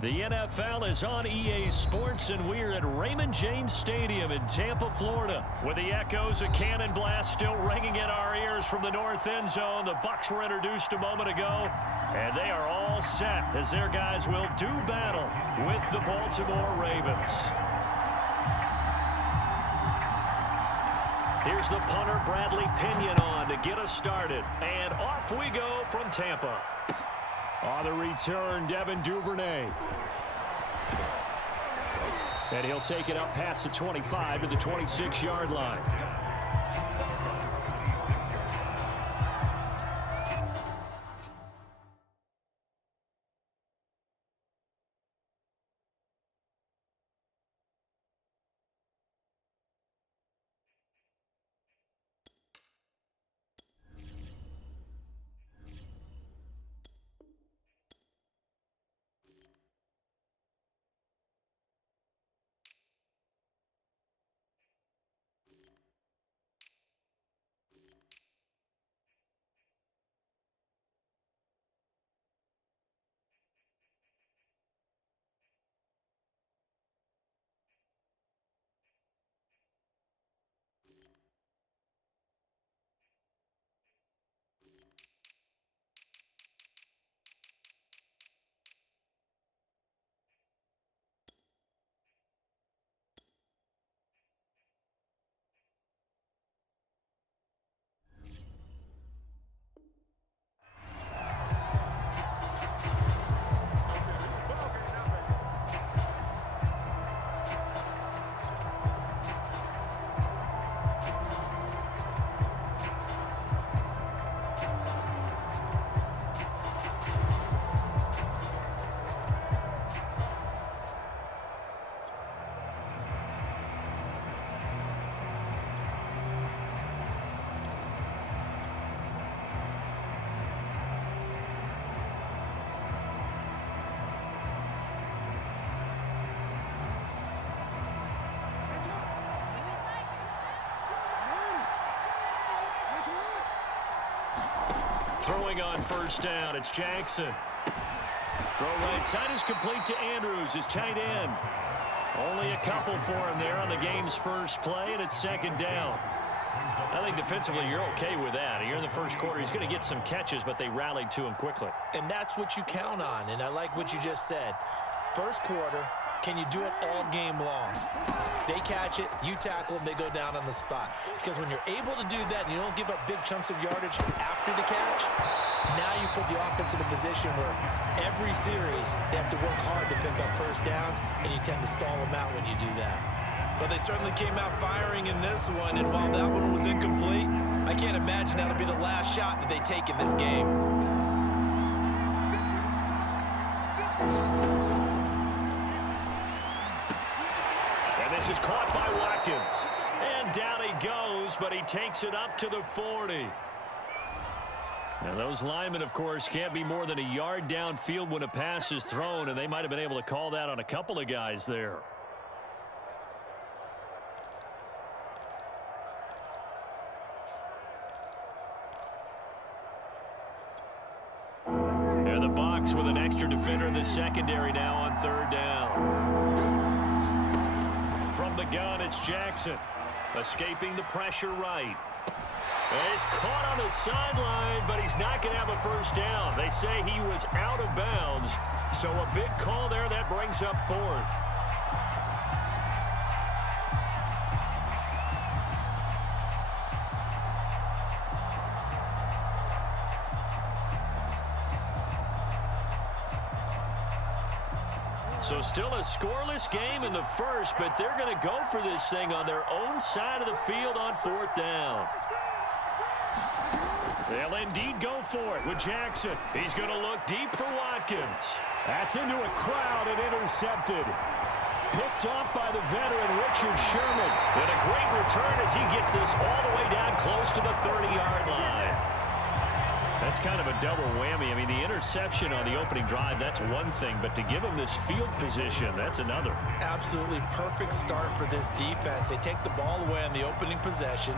The NFL is on EA Sports, and we're at Raymond James Stadium in Tampa, Florida. With the echoes of cannon blast still ringing in our ears from the north end zone, the Bucs were introduced a moment ago, and they are all set as their guys will do battle with the Baltimore Ravens. Here's the punter, Bradley Pinion, on to get us started, and off we go from Tampa. On the return, Devin Duvernay. And he'll take it up past the 25 to the 26-yard line. Throwing on first down, it's Jackson. Throw right side is complete to Andrews, his tight end. Only a couple for him there on the game's first play, and it's second down. I think defensively you're okay with that. You're in the first quarter. He's going to get some catches, but they rallied to him quickly. And that's what you count on, and I like what you just said. First quarter, can you do it all game long? They catch it, you tackle them, they go down on the spot. Because when you're able to do that and you don't give up big chunks of yardage after the catch, now you put the offense in a position where every series they have to work hard to pick up first downs, and you tend to stall them out when you do that. Well, they certainly came out firing in this one, and while that one was incomplete, I can't imagine that'll be the last shot that they take in this game. This is caught by Watkins. And down he goes, but he takes it up to the 40. Now, those linemen, of course, can't be more than a yard downfield when a pass is thrown, and they might have been able to call that on a couple of guys there. And the Bucs with an extra defender in the secondary now on third down. From the gun, it's Jackson. Escaping the pressure right. And he's caught on the sideline, but he's not going to have a first down. They say he was out of bounds, so a big call there that brings up fourth. So still a scoreless game in the first, but they're going to go for this thing on their own side of the field on fourth down. They'll indeed go for it with Jackson. He's going to look deep for Watkins. That's into a crowd and intercepted. Picked off by the veteran Richard Sherman. And a great return as he gets this all the way down close to the 30-yard line. That's kind of a double whammy. I mean, the interception on the opening drive, that's one thing, but to give him this field position, that's another. Absolutely perfect start for this defense. They take the ball away on the opening possession.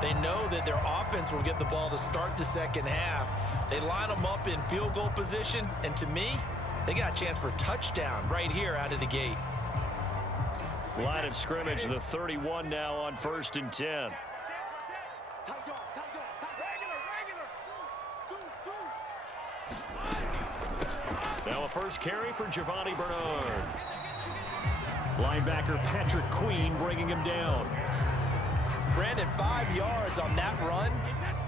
They know that their offense will get the ball to start the second half. They line them up in field goal position, and to me, They got a chance for a touchdown right here out of the gate. Line of scrimmage, the 31 now on 1st and 10. Now a first carry for Giovanni Bernard. Linebacker Patrick Queen bringing him down. Brandon, 5 yards on that run.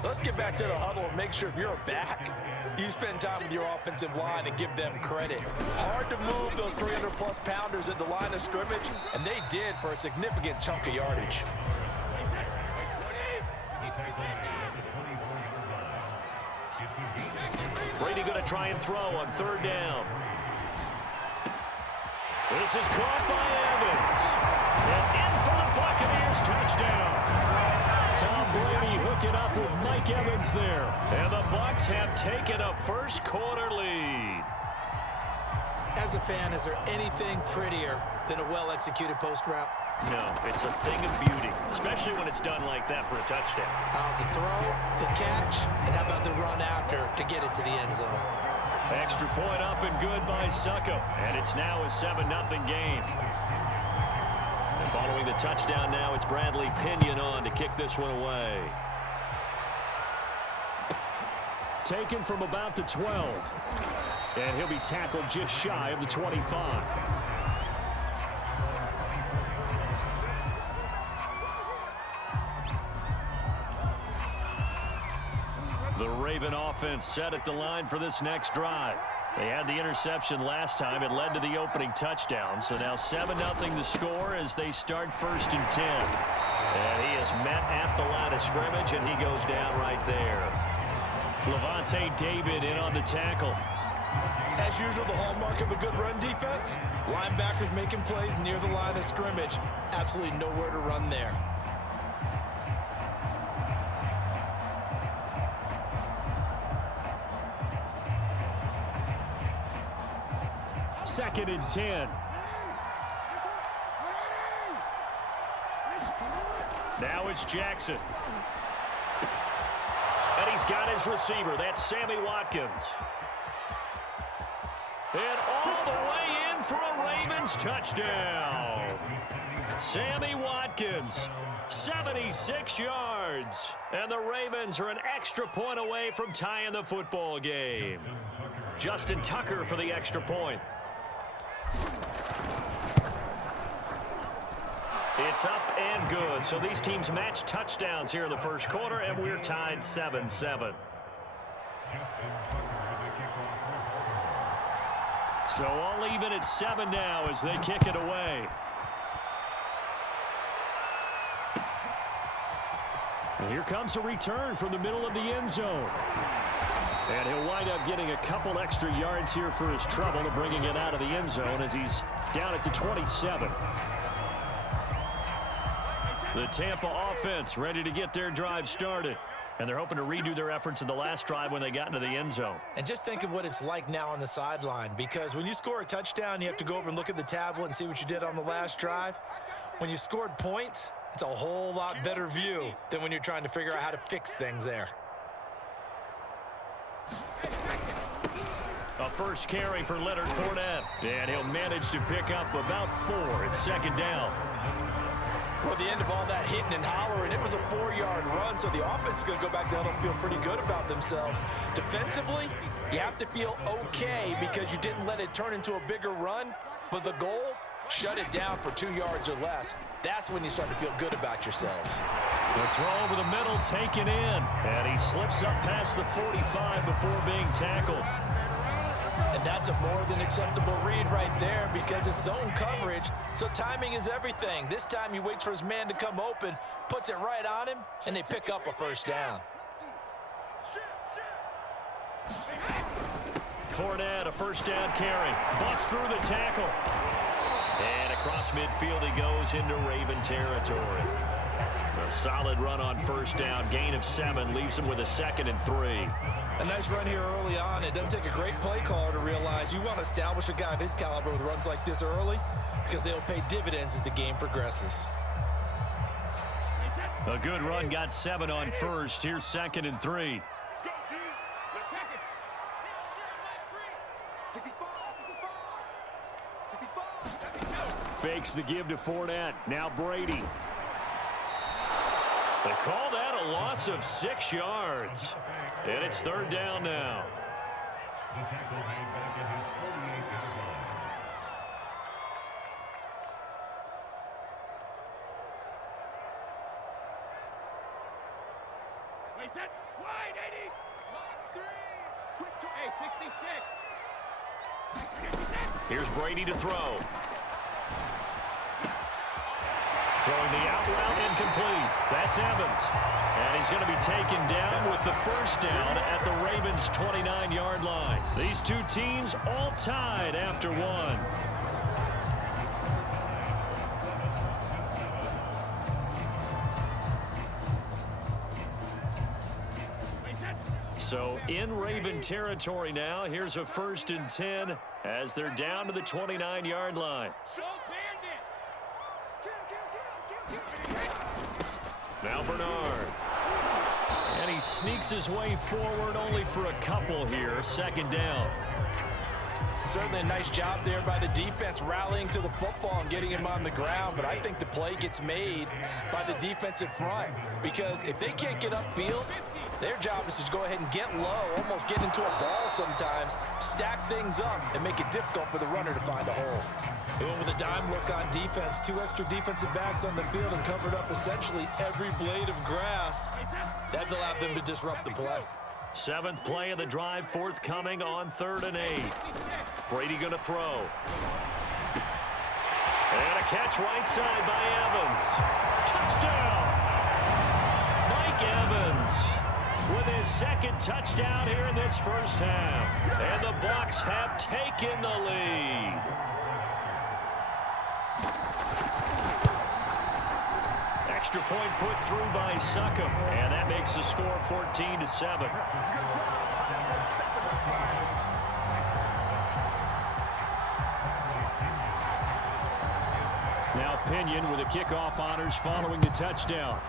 Let's get back to the huddle and make sure if you're a back, you spend time with your offensive line and give them credit. Hard to move those 300-plus pounders at the line of scrimmage, and they did for a significant chunk of yardage. Brady going to try and throw on 3rd down. This is caught by Evans. And in for the Buccaneers touchdown. Tom Brady hooking up with Mike Evans there. And the Bucs have taken a first quarter lead. As a fan, is there anything prettier than a well-executed post route? No, it's a thing of beauty, especially when it's done like that for a touchdown. The throw, the catch, and how about the run after to get it to the end zone? Extra point up and good by Succop, and it's now a 7-0 game. And following the touchdown now, it's Bradley Pinion on to kick this one away. Taken from about the 12, and he'll be tackled just shy of the 25. The Raven offense set at the line for this next drive. They had the interception last time. It led to the opening touchdown. So now 7-0 the score as they start 1st and 10. And he is met at the line of scrimmage, and he goes down right there. Levante David in on the tackle. As usual, the hallmark of a good run defense, linebackers making plays near the line of scrimmage. Absolutely nowhere to run there. 2nd and 10. Now it's Jackson. And he's got his receiver. That's Sammy Watkins. And all the way in for a Ravens touchdown. Sammy Watkins, 76 yards. And the Ravens are an extra point away from tying the football game. Justin Tucker for the extra point. It's up and good. So these teams match touchdowns here in the first quarter, and we're tied 7-7. So all even at 7 now as they kick it away. And here comes a return from the middle of the end zone. And he'll wind up getting a couple extra yards here for his trouble and bringing it out of the end zone as he's down at the 27. The Tampa offense ready to get their drive started. And they're hoping to redo their efforts in the last drive when they got into the end zone. And just think of what it's like now on the sideline, because when you score a touchdown, you have to go over and look at the tablet and see what you did on the last drive. When you scored points, it's a whole lot better view than when you're trying to figure out how to fix things there. A first carry for Leonard Fournette. And he'll manage to pick up about 4 at 2nd down. Well, at the end of all that hitting and hollering, it was a 4-yard run, so the offense is going to go back down and feel pretty good about themselves. Defensively, you have to feel okay because you didn't let it turn into a bigger run, but the goal, shut it down for 2 yards or less. That's when you start to feel good about yourselves. The throw over the middle taken in, and he slips up past the 45 before being tackled. And that's a more than acceptable read right there because it's zone coverage, so timing is everything. This time he waits for his man to come open, puts it right on him, and they pick up a first down. Fournette, a first down carry. Busts through the tackle. And across midfield he goes into Raven territory. A solid run on first down. Gain of 7 leaves him with a 2nd and 3. A nice run here early on. It doesn't take a great play caller to realize you want to establish a guy of his caliber with runs like this early because they'll pay dividends as the game progresses. A good run, got 7 on first. Here's 2nd and 3. Fakes the give to Fournette. Now Brady. They call that a loss of 6 yards. And it's third down now. The tackle made back at his 48-yard line. Wait, set, wide, 80. 3, quick to, hey, 66. Here's Brady to throw. Throwing the out route incomplete. That's Evans. And he's going to be taken down with the first down at the Ravens' 29-yard line. These two teams all tied after one. So in Raven territory now, here's a 1st and 10 as they're down to the 29-yard line. Now Bernard. And he sneaks his way forward only for a couple here. 2nd down. Certainly a nice job there by the defense rallying to the football and getting him on the ground, but I think the play gets made by the defensive front because if they can't get upfield, their job is to go ahead and get low, almost get into a ball sometimes, stack things up, and make it difficult for the runner to find a hole. They went with a dime look on defense, 2 extra defensive backs on the field and covered up essentially every blade of grass. That allowed them to disrupt the play. 7th play of the drive, forthcoming on 3rd and 8. Brady going to throw. And a catch right side by Evans. Touchdown! Mike Evans with his 2nd touchdown here in this first half. And the Bucs have taken the lead. Extra point put through by Succop, and that makes the score 14-7. Now Pinion with the kickoff honors following the touchdown.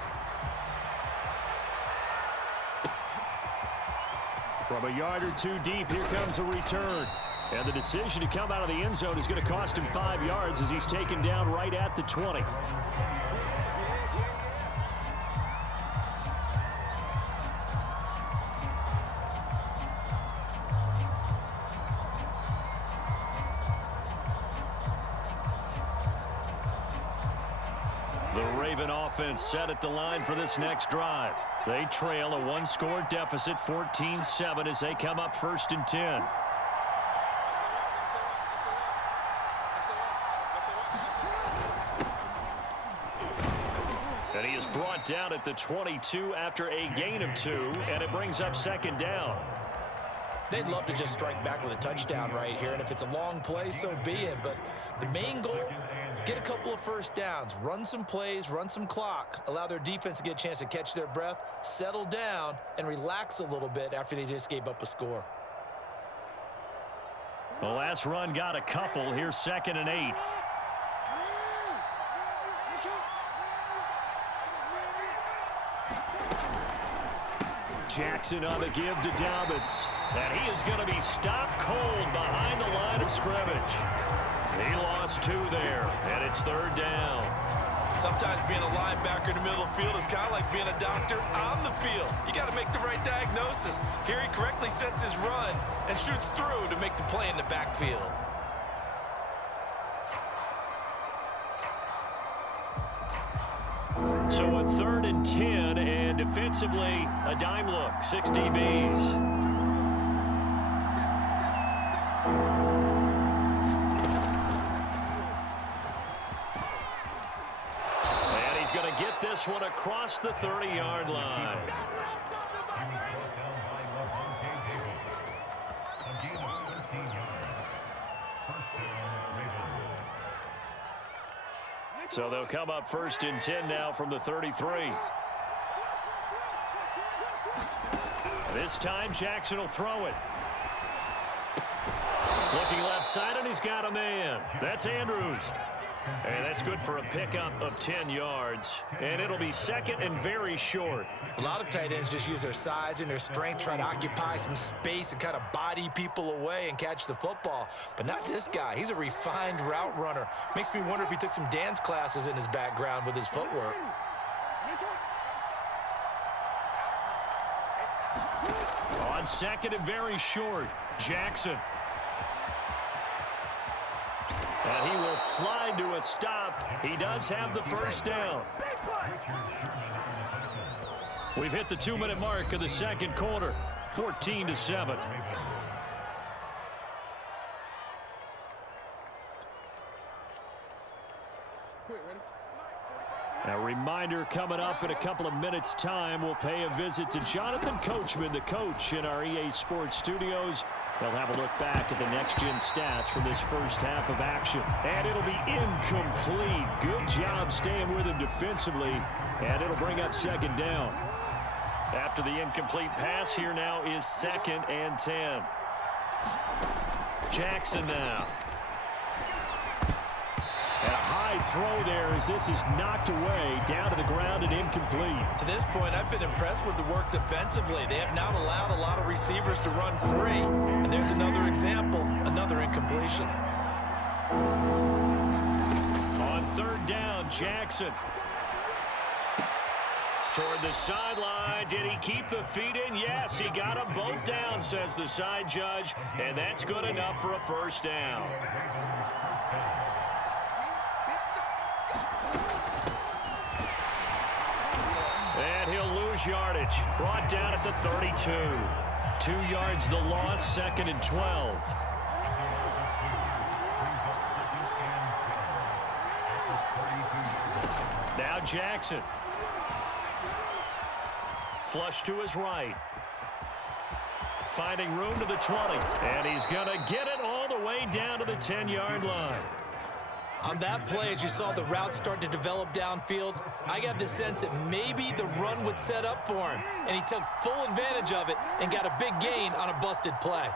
From a yard or 2 deep, here comes a return. And the decision to come out of the end zone is going to cost him 5 yards as he's taken down right at the 20. Offense set at the line for this next drive. They trail a 1-score deficit, 14-7, as they come up 1st and 10. And he is brought down at the 22 after a gain of 2, and it brings up 2nd down. They'd love to just strike back with a touchdown right here, and if it's a long play, so be it. But the main goal, get a couple of first downs, run some plays, run some clock, allow their defense to get a chance to catch their breath, settle down, and relax a little bit after they just gave up a score. The last run got a couple. Here's 2nd and 8. Jackson on the give to Dobbins. And he is going to be stopped cold behind the line of scrimmage. He lost 2 there, and it's 3rd down. Sometimes being a linebacker in the middle of the field is kind of like being a doctor on the field. You got to make the right diagnosis. Here he correctly sets his run and shoots through to make the play in the backfield. So a 3rd and 10, and defensively, a dime look, 6 DBs. And he's going to get this one across the 30-yard line. So they'll come up 1st and 10 now from the 33. This time Jackson will throw it. Looking left side, and he's got a man. That's Andrews. And that's good for a pickup of 10 yards. And it'll be second and very short. A lot of tight ends just use their size and their strength, try to occupy some space and kind of body people away and catch the football. But not this guy. He's a refined route runner. Makes me wonder if he took some dance classes in his background with his footwork. On second and very short, Jackson. And he will slide to a stop. He does have the first down. We've hit the 2-minute mark of the second quarter, 14-7. A reminder coming up in a couple of minutes' time. We'll pay a visit to Jonathan Coachman, the coach in our EA Sports studios. They'll have a look back at the next-gen stats from this first half of action. And it'll be incomplete. Good job staying with him defensively. And it'll bring up second down. After the incomplete pass, here now is second and 10. Jackson now. And a high throw there as this is knocked away, down to the ground and incomplete. To this point, I've been impressed with the work defensively. They have not allowed a lot of receivers to run free. And there's another example, another incompletion. On third down, Jackson. Toward the sideline. Did he keep the feet in? Yes, he got them both down, says the side judge. And that's good enough for a first down. And he'll lose yardage. Brought down at the 32. 2 yards the loss, second and 12. Now Jackson. Flush to his right. Finding room to the 20. And he's going to get it all the way down to the 10-yard line. On that play, as you saw the route start to develop downfield, I got the sense that maybe the run would set up for him. And he took full advantage of it and got a big gain on a busted play.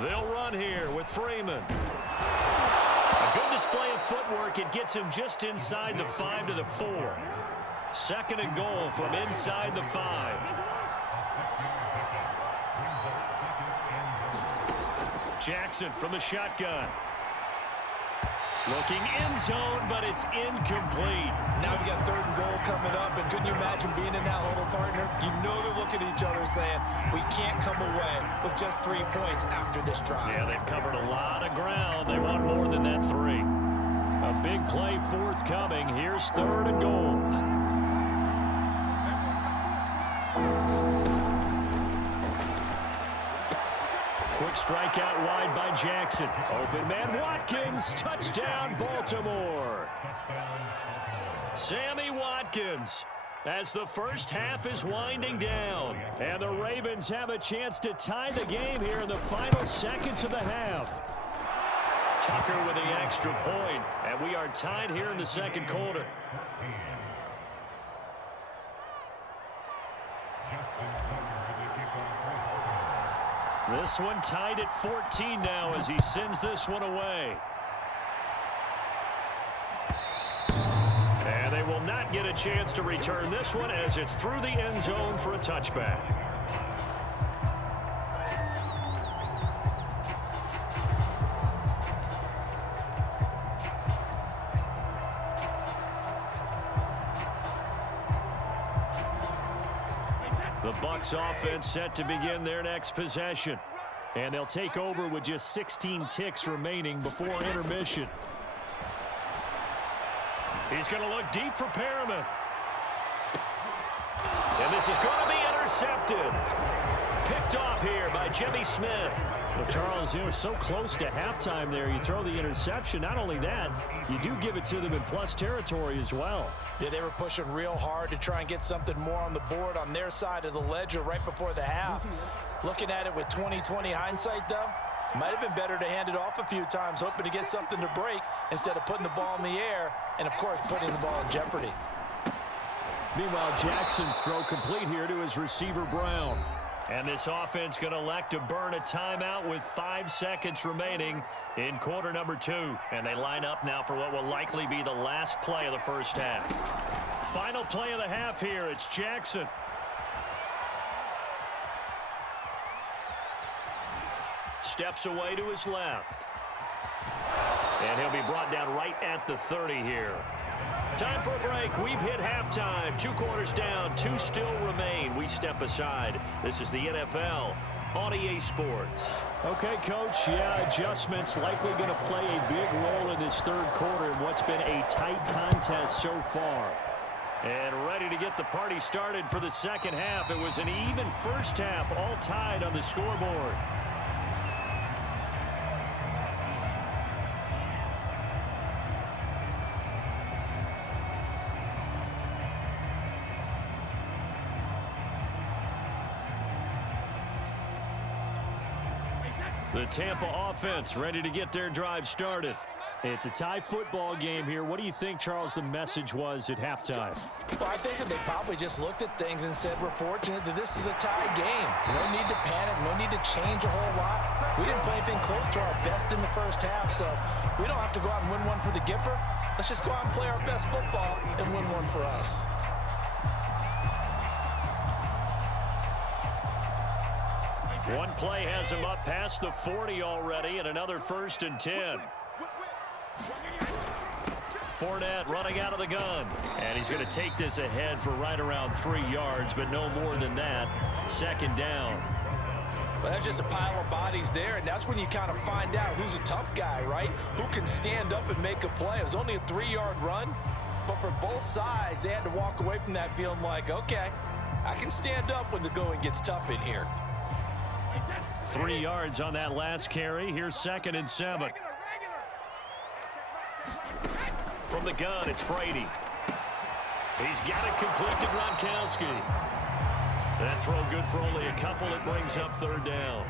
They'll run here with Freeman. A good display of footwork. It gets him just inside the 5 to the 4. Second and goal from inside the 5. Jackson from the shotgun. Looking end zone, but it's incomplete. Now we got third and goal coming up, and couldn't you imagine being in that huddle, partner? You know they're looking at each other saying, we can't come away with just 3 points after this drive. Yeah, they've covered a lot of ground. They want more than that 3. A big play forthcoming. Here's third and goal. Quick strike out wide by Jackson. Open man Watkins. Touchdown Baltimore. Sammy Watkins as the first half is winding down. And the Ravens have a chance to tie the game here in the final seconds of the half. Tucker with the extra point. And we are tied here in the second quarter. This one tied at 14 now as he sends this one away. And they will not get a chance to return this one as it's through the end zone for a touchback. The Bucs offense set to begin their next possession. And they'll take over with just 16 ticks remaining before intermission. He's going to look deep for Perriman. And this is going to be intercepted. Picked off here by Jimmy Smith. Well, Charles, you were so close to halftime there. You throw the interception. Not only that, you do give it to them in plus territory as well. Yeah, they were pushing real hard to try and get something more on the board on their side of the ledger right before the half. Looking at it with 20/20 hindsight, though, might have been better to hand it off a few times, hoping to get something to break instead of putting the ball in the air and, of course, putting the ball in jeopardy. Meanwhile, Jackson's throw complete here to his receiver, Brown. And this offense going to elect to burn a timeout with 5 seconds remaining in quarter number 2. And they line up now for what will likely be the last play of the first half. Final play of the half here. It's Jackson. Steps away to his left. And he'll be brought down right at the 30 here. Time for a break. We've hit halftime. 2 quarters down. 2 still remain. We step aside. This is the NFL on EA Sports. Okay, Coach. Yeah, adjustments likely going to play a big role in this third quarter in what's been a tight contest so far. And ready to get the party started for the second half. It was an even first half, all tied on the scoreboard. The Tampa offense ready to get their drive started. It's a tie football game here. What do you think, Charles, the message was at halftime? Well, I think that they probably just looked at things and said, we're fortunate that this is a tie game. No need to panic, no need to change a whole lot. We didn't play anything close to our best in the first half, so we don't have to go out and win one for the Gipper. Let's just go out and play our best football and win one for us. One play has him up past the 40 already, and another 1st and 10. Fournette running out of the gun. And he's going to take this ahead for right around 3 yards, but no more than that. 2nd down. Well, that's just a pile of bodies there, and that's when you kind of find out who's a tough guy, right? Who can stand up and make a play. It was only a 3-yard run, but for both sides, they had to walk away from that feeling like, okay, I can stand up when the going gets tough in here. 3 yards on that last carry. Here's 2nd and 7. From the gun, it's Brady. He's got it complete to Gronkowski. That throw good for only a couple. It brings up 3rd down.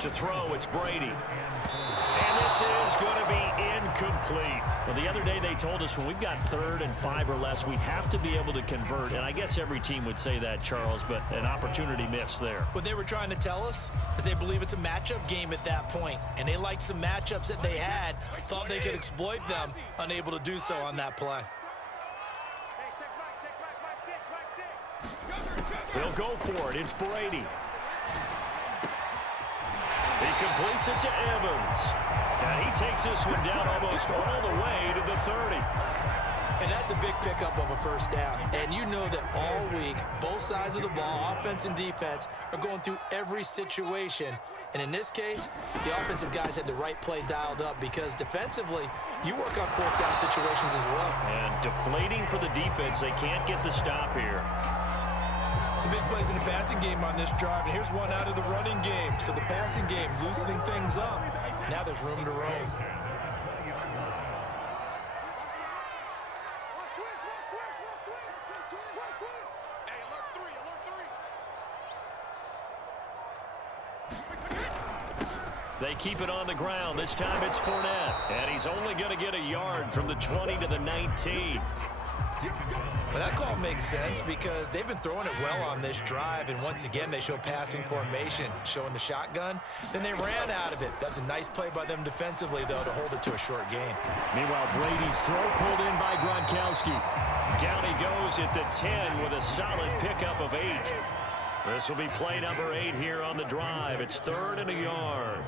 To throw, it's Brady. And this is going to be incomplete. Well, the other day they told us when we've got 3rd and 5 or less, we have to be able to convert. And I guess every team would say that, Charles, but an opportunity missed there. What they were trying to tell us is they believe it's a matchup game at that point. And they liked some matchups that they had, thought they could exploit them, unable to do so on that play. They'll go for it. It's Brady. He completes it to Evans. And he takes this one down almost all the way to the 30. And that's a big pickup of a 1st down. And you know that all week, both sides of the ball, offense and defense, are going through every situation. And in this case, the offensive guys had the right play dialed up because defensively, you work on 4th down situations as well. And deflating for the defense. They can't get the stop here. Some big plays in the passing game on this drive, and here's one out of the running game. So the passing game loosening things up. Now there's room to roam. They keep it on the ground. This time it's Fournette. And he's only going to get a yard from the 20 to the 19. Well, that call makes sense because they've been throwing it well on this drive, and once again, they show passing formation, showing the shotgun. Then they ran out of it. That's a nice play by them defensively, though, to hold it to a short gain. Meanwhile, Brady's throw pulled in by Gronkowski. Down he goes at the 10 with a solid pickup of 8. This will be play number 8 here on the drive. It's 3rd and a yard.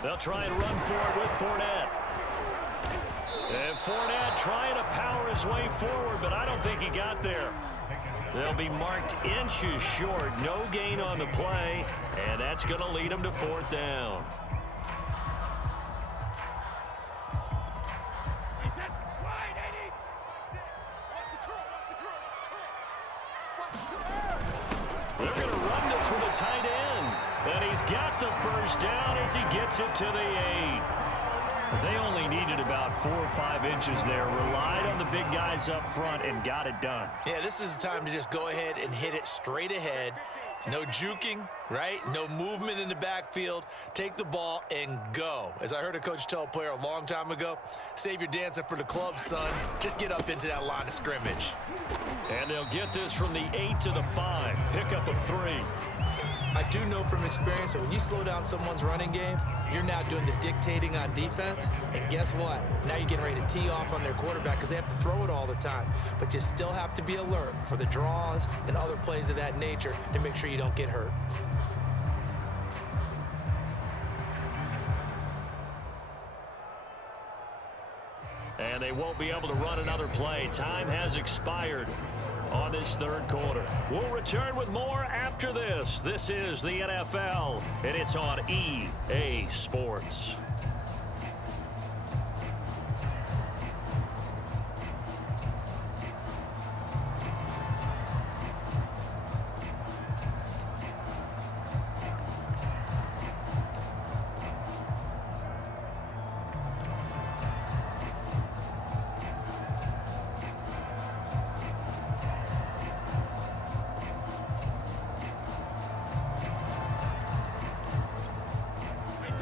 They'll try and run for it with Fournette. And Fournette trying to power his way forward, but I don't think he got there. They'll be marked inches short. No gain on the play, and that's going to lead them to 4th down. They're going to run this with a tight end. And he's got the 1st down as he gets it to the 8. They only needed about 4 or 5 inches there. Relied on the big guys up front and got it done. Yeah, this is the time to just go ahead and hit it straight ahead. No juking, right? No movement in the backfield. Take the ball and go. As I heard a coach tell a player a long time ago, save your dancing for the club, son. Just get up into that line of scrimmage. And they'll get this from the 8 to the 5. Pick up a 3. I do know from experience that when you slow down someone's running game, you're now doing the dictating on defense. And guess what? Now you're getting ready to tee off on their quarterback because they have to throw it all the time. But you still have to be alert for the draws and other plays of that nature to make sure you don't get hurt. And they won't be able to run another play. Time has expired on this third quarter. We'll return with more after this. This is the NFL, and it's on EA Sports.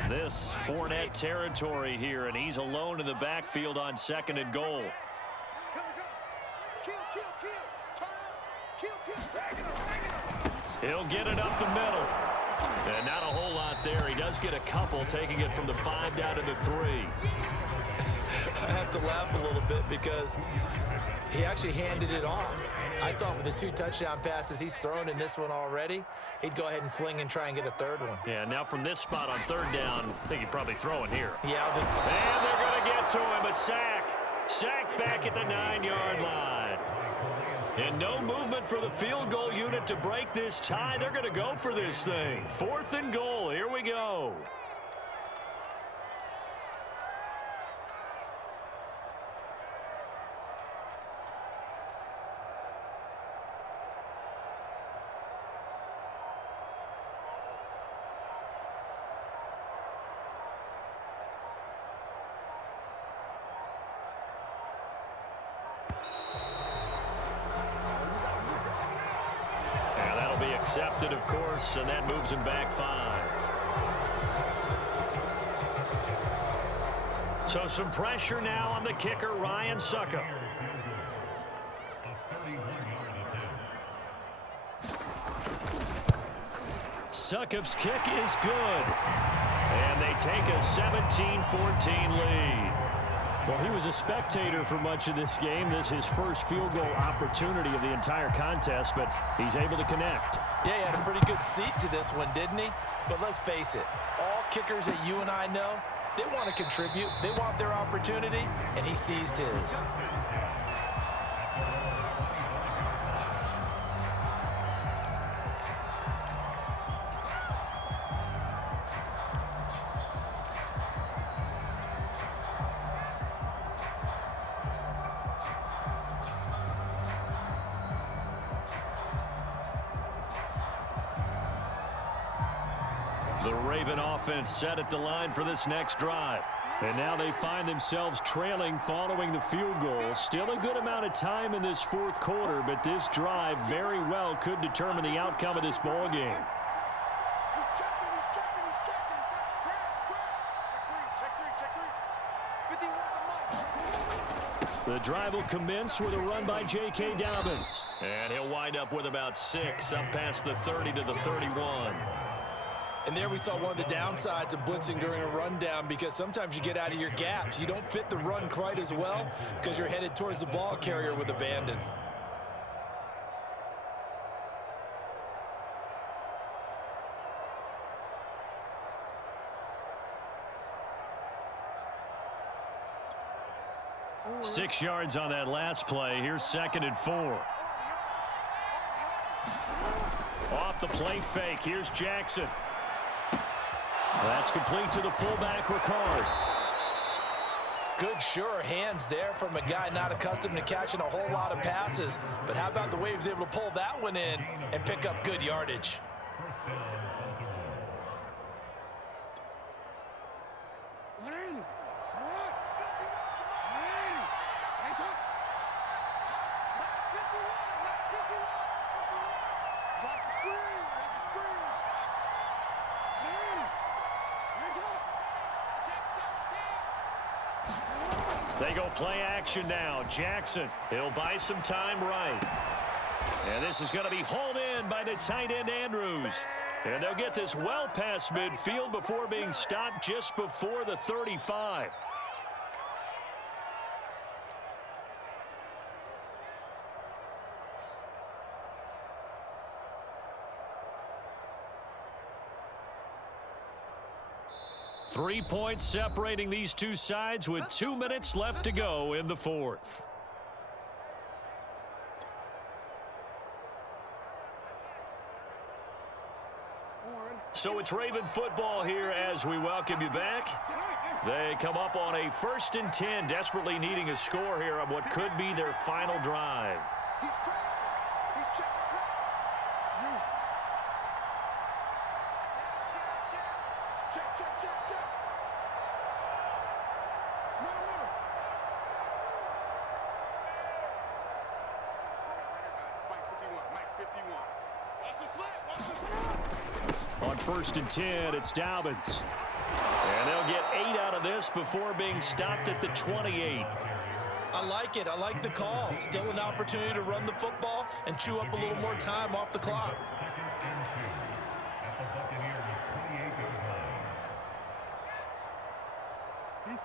This Fournette territory here, and he's alone in the backfield on 2nd and goal. He'll get it up the middle. And not a whole lot there. He does get a couple, taking it from the 5 down to the 3. I have to laugh a little bit because he actually handed it off. I thought with the 2 touchdown passes he's thrown in this one already, he'd go ahead and fling and try and get a third one. Yeah, now from this spot on 3rd down, I think he'd probably throw it here. Yeah. And they're going to get to him. A sack. Sack back at the 9-yard line. And no movement for the field goal unit to break this tie. They're going to go for this thing. 4th and goal. Here we go. Accepted, of course, and that moves him back 5. So some pressure now on the kicker, Ryan Succop. Succop's kick is good. And they take a 17-14 lead. Well, he was a spectator for much of this game. This is his first field goal opportunity of the entire contest, but he's able to connect. Yeah, he had a pretty good seat to this one, didn't he? But let's face it, all kickers that you and I know, they want to contribute. They want their opportunity, and he seized his. The Raven offense set at the line for this next drive. And now they find themselves trailing following the field goal. Still a good amount of time in this 4th quarter, but this drive very well could determine the outcome of this ball game. He's checking. Check 3. The drive will commence with a run by J.K. Dobbins. And he'll wind up with about 6 up past the 30 to the 31. And there we saw one of the downsides of blitzing during a rundown, because sometimes you get out of your gaps. You don't fit the run quite as well because you're headed towards the ball carrier with abandon. Six yards on that last play. Here's 2nd and 4. Off the play fake. Here's Jackson. That's complete to the fullback, Ricard. Good, sure hands there from a guy not accustomed to catching a whole lot of passes. But how about the way he was able to pull that one in and pick up good yardage? They go play action now. Jackson, he'll buy some time right. And this is going to be hauled in by the tight end Andrews. And they'll get this well past midfield before being stopped just before the 35. Three points separating these two sides with 2 minutes left to go in the fourth. So it's Raven football here as we welcome you back. They come up on a 1st and 10, desperately needing a score here on what could be their final drive. He's crazy. He's checking. Check. No. Fight 51. Mike 51. Watch the slant. On 1st and 10, it's Dobbins. And they'll get 8 out of this before being stopped at the 28. I like it. I like the call. Still an opportunity to run the football and chew up a little more time off the clock.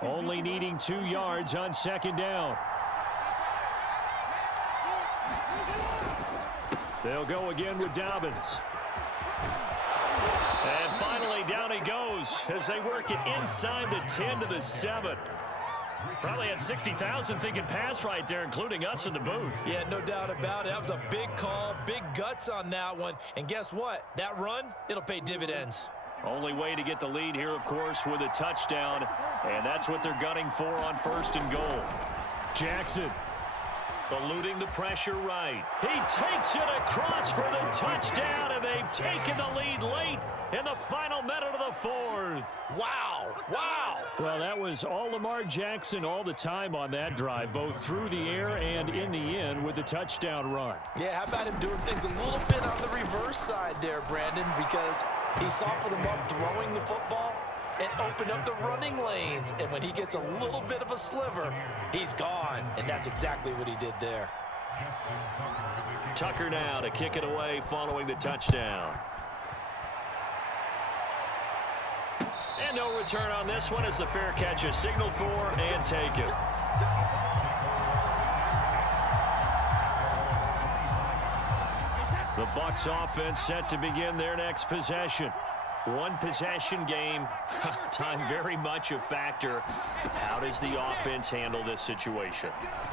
Only needing 2 yards on 2nd down. They'll go again with Dobbins. And finally, down he goes as they work it inside the 10 to the 7. Probably had 60,000 thinking pass right there, including us in the booth. Yeah, no doubt about it. That was a big call, big guts on that one. And guess what? That run, it'll pay dividends. Only way to get the lead here, of course, with a touchdown. And that's what they're gunning for on 1st and goal. Jackson eluding the pressure right. He takes it across for the touchdown, and they've taken the lead late in the final minute of the fourth. Wow. Well, that was all Lamar Jackson all the time on that drive, both through the air and in the end with the touchdown run. Yeah, how about him doing things a little bit on the reverse side there, Brandon, because he softened him up throwing the football and opened up the running lanes. And when he gets a little bit of a sliver, he's gone. And that's exactly what he did there. Tucker now to kick it away following the touchdown. And no return on this one as the fair catch is signaled for and taken. The Bucs offense set to begin their next possession. One possession game, time very much a factor. How does the offense handle this situation?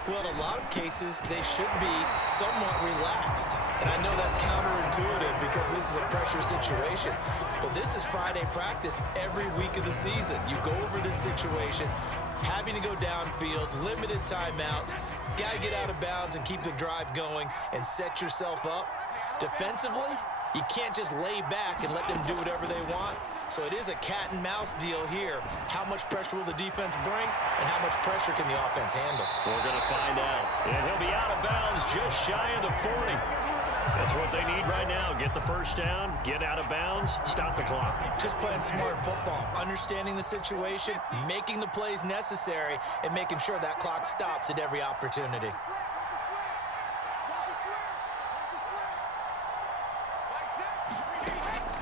Well, in a lot of cases, they should be somewhat relaxed. And I know that's counterintuitive because this is a pressure situation. But this is Friday practice every week of the season. You go over this situation, having to go downfield, limited timeouts, got to get out of bounds and keep the drive going and set yourself up. Defensively, you can't just lay back and let them do whatever they want. So it is a cat and mouse deal here. How much pressure will the defense bring, and how much pressure can the offense handle? We're going to find out. And he'll be out of bounds just shy of the 40. That's what they need right now. Get the first down, get out of bounds, stop the clock. Just playing smart football, understanding the situation, making the plays necessary, and making sure that clock stops at every opportunity.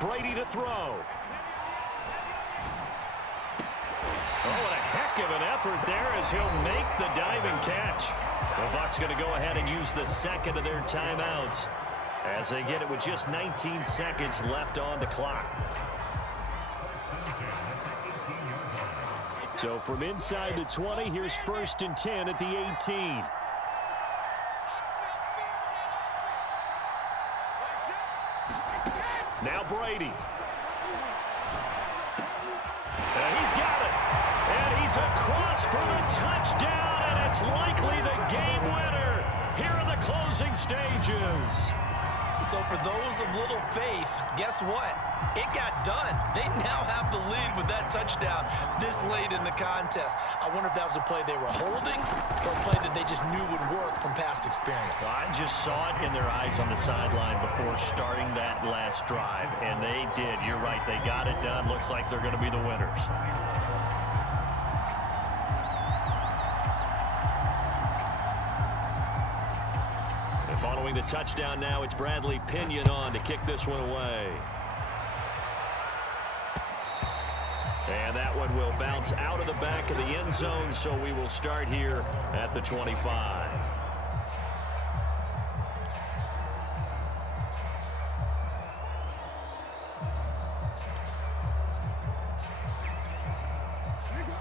Brady to throw. Oh, what a heck of an effort there as he'll make the diving catch. The Bucs going to go ahead and use the second of their timeouts as they get it with just 19 seconds left on the clock. So from inside the 20, here's 1st and 10 at the 18. Now Brady. And he's got it. And he's across for the touchdown, and it's likely the game winner here in the closing stages. So for those of little faith, guess what? It got done. They now have the lead with that touchdown this late in the contest. I wonder if that was a play they were holding or a play that they just knew would work from past experience. I just saw it in their eyes on the sideline before starting that last drive, and they did. You're right. They got it done. Looks like they're going to be the winners. Following the touchdown now, it's Bradley Pinion on to kick this one away. And that one will bounce out of the back of the end zone, so we will start here at the 25.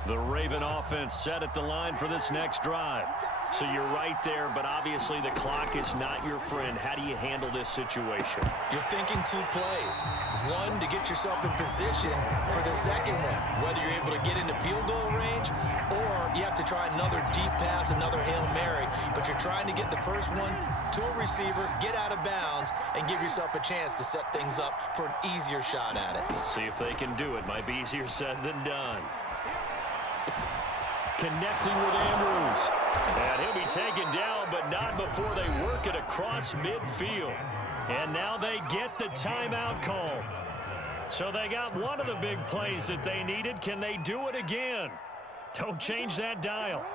The Raven offense set at the line for this next drive. So you're right there, but obviously the clock is not your friend. How do you handle this situation? You're thinking two plays. One, to get yourself in position for the second one, whether you're able to get into field goal range or you have to try another deep pass, another Hail Mary, but you're trying to get the first one to a receiver, get out of bounds, and give yourself a chance to set things up for an easier shot at it. Let's see if they can do it. Might be easier said than done. Connecting with Andrews. And he'll be taken down, but not before they work it across midfield. And now they get the timeout call. So they got one of the big plays that they needed. Can they do it again? Don't change that dial.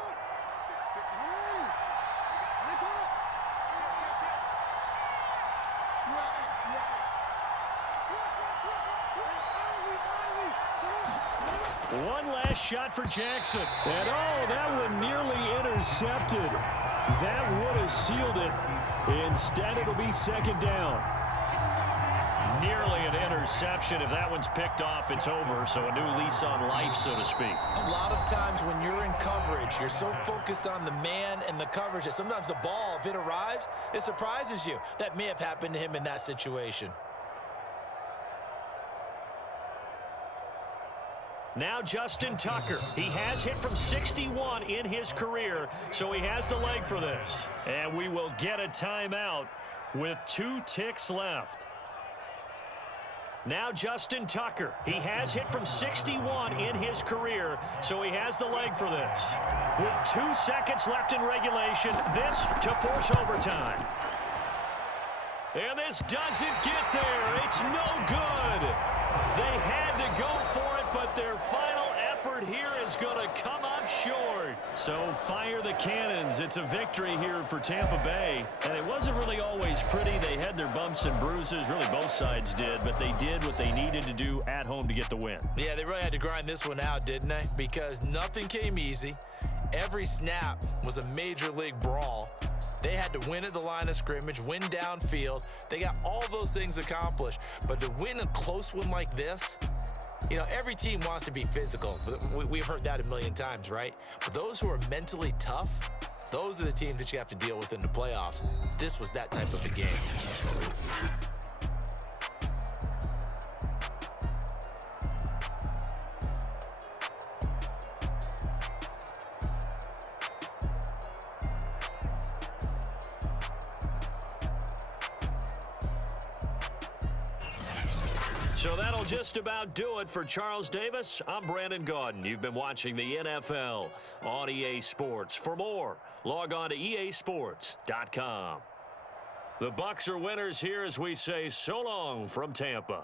One last shot for Jackson. And oh, that one nearly intercepted. That would have sealed it. Instead, it'll be second down. Nearly an interception. If that one's picked off, it's over. So a new lease on life, so to speak. A lot of times when you're in coverage, you're so focused on the man and the coverage that sometimes the ball, if it arrives, it surprises you. That may have happened to him in that situation. Now Justin Tucker. He has hit from 61 in his career, so he has the leg for this. And we will get a timeout with 2 ticks left. Now Justin Tucker. He has hit from 61 in his career, so he has the leg for this. With 2 seconds left in regulation, this to force overtime. And this doesn't get there. It's no good. They had to go for it, but their final effort here is going to come up short. So fire the cannons. It's a victory here for Tampa Bay. And it wasn't really always pretty. They had their bumps and bruises. Really, both sides did. But they did what they needed to do at home to get the win. Yeah, they really had to grind this one out, didn't they? Because nothing came easy. Every snap was a major league brawl. They had to win at the line of scrimmage, win downfield. They got all those things accomplished. But to win a close one like this, you know, every team wants to be physical. We've heard that a million times, right? But those who are mentally tough, those are the teams that you have to deal with in the playoffs. This was that type of a game. So that'll just about do it for Charles Davis. I'm Brandon Gaudin. You've been watching the NFL on EA Sports. For more, log on to easports.com. The Bucs are winners here as we say so long from Tampa.